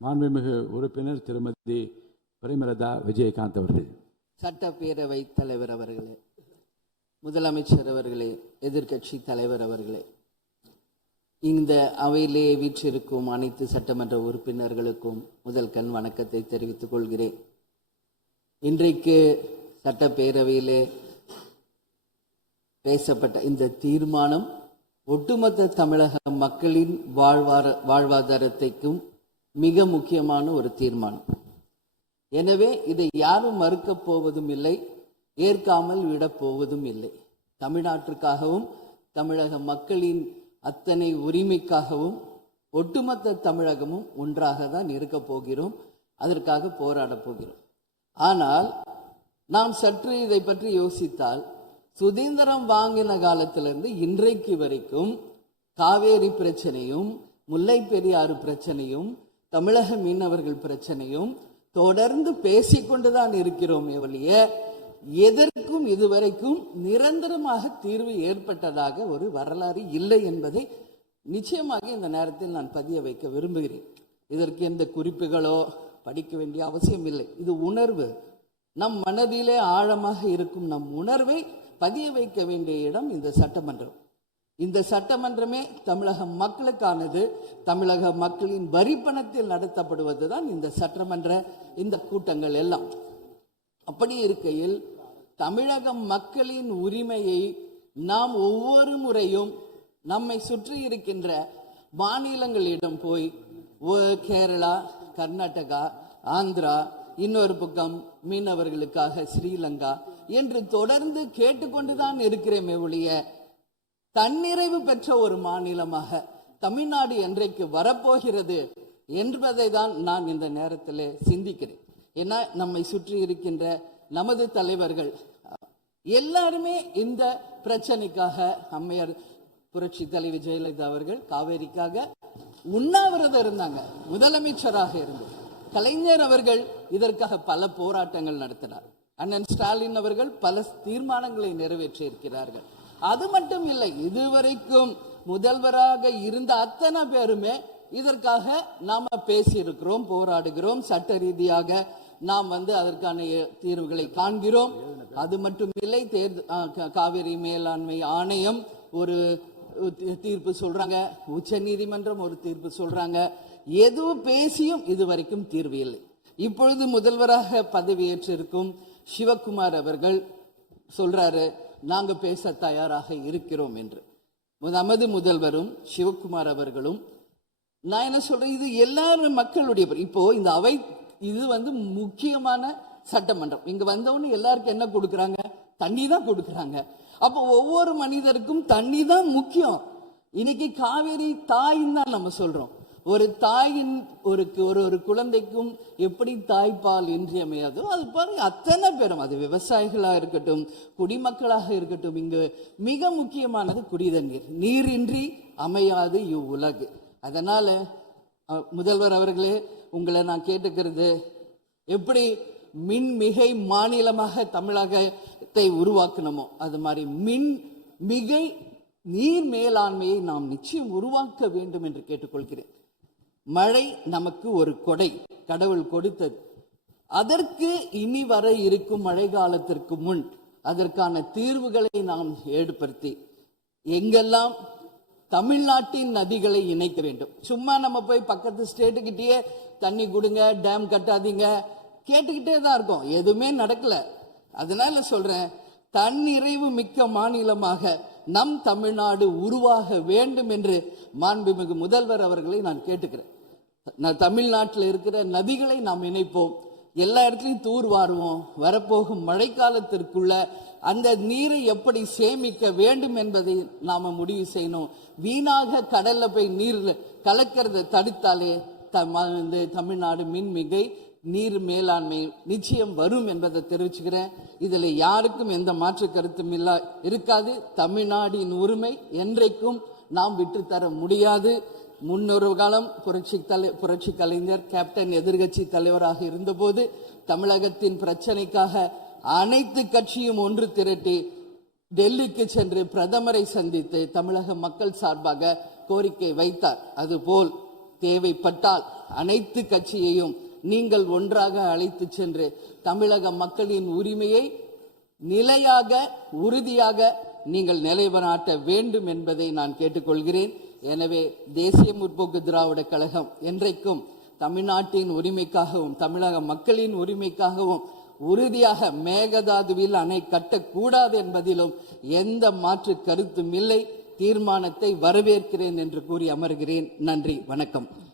மாண்புமிகு உறுப்பினர் திருமதி பிரேமலதா விஜயகாந்த் அவர்கள். சட்டப்பேரவை தலைவர் அவர்களே, முதலமைச்சர் அவர்களே, எதிர்க்கட்சி தலைவர் அவர்களே, இந்த அவையிலே வீற்றிருக்கும் அனைத்து சட்டமன்ற உறுப்பினர்களுக்கும் முதல் கண் வணக்கத்தை தெரிவித்துக் கொள்கிறேன். இன்றைக்கு சட்டப்பேரவையிலே பேசப்பட்ட இந்த தீர்மானம் ஒட்டுமொத்த தமிழக மக்களின் வாழ்வாதாரத்தைக்கும் மிக முக்கியமான ஒரு தீர்மானம். எனவே இதை யாரும் மறுக்கப் போவதும் இல்லை, ஏற்காமல் விடப்போவதும் இல்லை. தமிழ்நாட்டிற்காகவும் தமிழக மக்களின் அத்தனை உரிமைக்காகவும் ஒட்டுமொத்த தமிழகமும் ஒன்றாக தான் இருக்க போகிறோம், அதற்காக போராடப் போகிறோம். ஆனால் நாம் சற்று இதை பற்றி யோசித்தால், சுதந்திரம் வாங்கின காலத்திலிருந்து இன்றைக்கு வரைக்கும் காவேரி பிரச்சனையும் முல்லை பெரியாறு பிரச்சனையும் தமிழக மீனவர்கள் பிரச்சனையும் தொடர்ந்து பேசிக்கொண்டுதான் இருக்கிறோம். ஒழிய எதற்கும் இதுவரைக்கும் நிரந்தரமாக தீர்வு ஏற்பட்டதாக ஒரு வரலாறு இல்லை என்பதை நிச்சயமாக இந்த நேரத்தில் நான் பதிய வைக்க விரும்புகிறேன். இதற்கு எந்த குறிப்புகளோ படிக்க வேண்டிய அவசியம் இல்லை. இது உணர்வு, நம் மனதிலே ஆழமாக இருக்கும் நம் உணர்வை பதிய வைக்க வேண்டிய இடம் இந்த சட்டமன்றம். இந்த சட்டமன்றமே தமிழக மக்களுக்கானது. தமிழக மக்களின் வரி பணத்தில் நடத்தப்படுவதுதான் இந்த சட்டமன்ற இந்த கூட்டங்கள் எல்லாம். அப்படி இருக்கையில் தமிழக மக்களின் உரிமையை நாம் ஒவ்வொரு முறையும் நம்மை சுற்றி இருக்கின்ற மாநிலங்களிடம் போய் கேரளா, கர்நாடகா, ஆந்திரா, இன்னொரு பக்கம் மீனவர்களுக்காக ஸ்ரீலங்கா என்று தொடர்ந்து கேட்டுக்கொண்டுதான் இருக்கிறேன். ஒழிய தன்னிறைவு பெற்ற ஒரு மாநிலமாக தமிழ்நாடு என்றைக்கு வரப்போகிறது என்பதை தான் நான் இந்த நேரத்தில் சிந்திக்கிறேன். ஏன்னா நம்மை சுற்றி இருக்கின்ற நமது தலைவர்கள் எல்லாருமே இந்த பிரச்சனைக்காக, அம்மையார் புரட்சி தலைவி ஜெயலலிதா அவர்கள் காவேரிக்காக உண்ணாவிரதம் இருந்தாங்க, முதலமைச்சராக இருந்தார். கலைஞர் அவர்கள் இதற்காக பல போராட்டங்கள் நடத்தினார். அண்ணன் ஸ்டாலின் அவர்கள் பல தீர்மானங்களை நிறைவேற்றி இருக்கிறார்கள். அது மட்டும் இல்லை, இதுவரைக்கும் முதல்வராக இருந்த அத்தனை பேருமே இதற்காக நாம பேசியிருக்கிறோம், போராடுகிறோம், சட்ட ரீதியாக நாம் அதற்கான தீர்வுகளை காண்கிறோம். அது மட்டும் இல்லை, காவிரி மேலாண்மை ஆணையம் ஒரு தீர்ப்பு சொல்றாங்க, உச்ச நீதிமன்றம் ஒரு தீர்ப்பு சொல்றாங்க. எதுவும் பேசியும் இதுவரைக்கும் தீர்வு இல்லை. இப்பொழுது முதல்வராக பதவியேற்றிருக்கும் சிவகுமார் அவர்கள் சொல்றாரு, நாங்க பேச தயாராக இருக்கிறோம் என்று. நமது முதல்வரும் சிவகுமார் அவர்களும், நான் என்ன சொல்றேன், இது எல்லாரும் மக்களுடைய, இப்போ இந்த அவை இது முக்கியமான சட்டமன்றம். இங்க வந்தவொன்னு எல்லாருக்கும் என்ன கொடுக்குறாங்க? தண்ணி தான் கொடுக்குறாங்க. அப்போ ஒவ்வொரு மனிதருக்கும் தண்ணி தான் முக்கியம். இன்னைக்கு காவேரி தாயின்னு தான் நம்ம சொல்றோம். ஒரு தாயின் ஒரு குழந்தைக்கும் எப்படி தாய்ப்பால் இன்றியமையாதோ அது பாருங்க, அத்தனை பேரும், அது விவசாயிகளாக இருக்கட்டும், குடிமக்களாக இருக்கட்டும், இங்கு மிக முக்கியமானது குடிதண்ணீர். நீரின்றி அமையாது இவ்வுலகு. அதனால முதல்வர் அவர்களே, உங்களை நான் கேட்டுக்கிறது, எப்படி மின்மிகை மாநிலமாக தமிழகத்தை உருவாக்கணுமோ அது மாதிரி மின்மிகை நீர் மேலாண்மையை நாம் நிச்சயம் உருவாக்க வேண்டும் என்று கேட்டுக்கொள்கிறேன். மழை நமக்கு ஒரு கொடை, கடவுள் கொடுத்தது. அதற்கு இனி வர இருக்கும் மழை காலத்திற்கு முன் அதற்கான தீர்வுகளை நாம் ஏற்படுத்தி எங்கெல்லாம் தமிழ்நாட்டின் நதிகளை இணைக்க வேண்டும். சும்மா நம்ம போய் பக்கத்து ஸ்டேட்டுக்கிட்டே தண்ணி கொடுங்க, டேம் கட்டாதீங்க கேட்டுக்கிட்டே தான் இருக்கோம், எதுவுமே நடக்கல. அதனால சொல்றேன், தன்னிறைவு மிக்க மாநிலமாக நம் தமிழ்நாடு உருவாக வேண்டும் என்று மாண்புமிகு முதல்வர் அவர்களை நான் கேட்டுக்கிறேன். தமிழ்நாட்டில் இருக்கிற நதிகளை நாம் இணைப்போம், எல்லா இடத்துலையும் தூர் வாருவோம். வரப்போகும் மழைக்காலத்திற்குள்ள அந்த நீரை எப்படி சேமிக்க வேண்டும் என்பதை நாம முடிவு செய்யணும். வீணாக கடல்ல போய் நீர் கலக்கிறத தடுத்தாலே தமிழ்நாடு மின்மிகை நீர் மேலாண்மை நிச்சயம் வரும் என்பதை தெரிவிச்சுக்கிறேன். இதுல யாருக்கும் எந்த மாற்று கருத்தும் இருக்காது. தமிழ்நாடின் உரிமை என்றைக்கும் நாம் விட்டுத்தர முடியாது. முன்னொரு காலம் புரட்சி கலைஞர் கேப்டன் எதிர்கட்சி தலைவராக இருந்தபோது தமிழகத்தின் பிரச்சனைக்காக அனைத்து கட்சியும் ஒன்று திரட்டி டெல்லிக்கு சென்று பிரதமரை சந்தித்து தமிழக மக்கள் சார்பாக கோரிக்கை வைத்தார். அதுபோல் தேவைப்பட்டால் அனைத்து கட்சியையும் நீங்கள் ஒன்றாக அழைத்து சென்று தமிழக மக்களின் உரிமையை நிலையாக உறுதியாக நீங்கள் நிலைநாட்ட வேண்டும் என்பதை நான் கேட்டுக்கொள்கிறேன். எனவே தேசிய முற்போக்கு திராவிட கழகம் என்றைக்கும் தமிழ்நாட்டின் உரிமைக்காகவும் தமிழக மக்களின் உரிமைக்காகவும் உறுதியாக மேகதாதுவில் அணை கட்டக்கூடாது என்பதிலும் எந்த மாற்று கருத்தும் இல்லை. தீர்மானத்தை வரவேற்கிறேன் என்று கூறி அமர்கிறேன். நன்றி, வணக்கம்.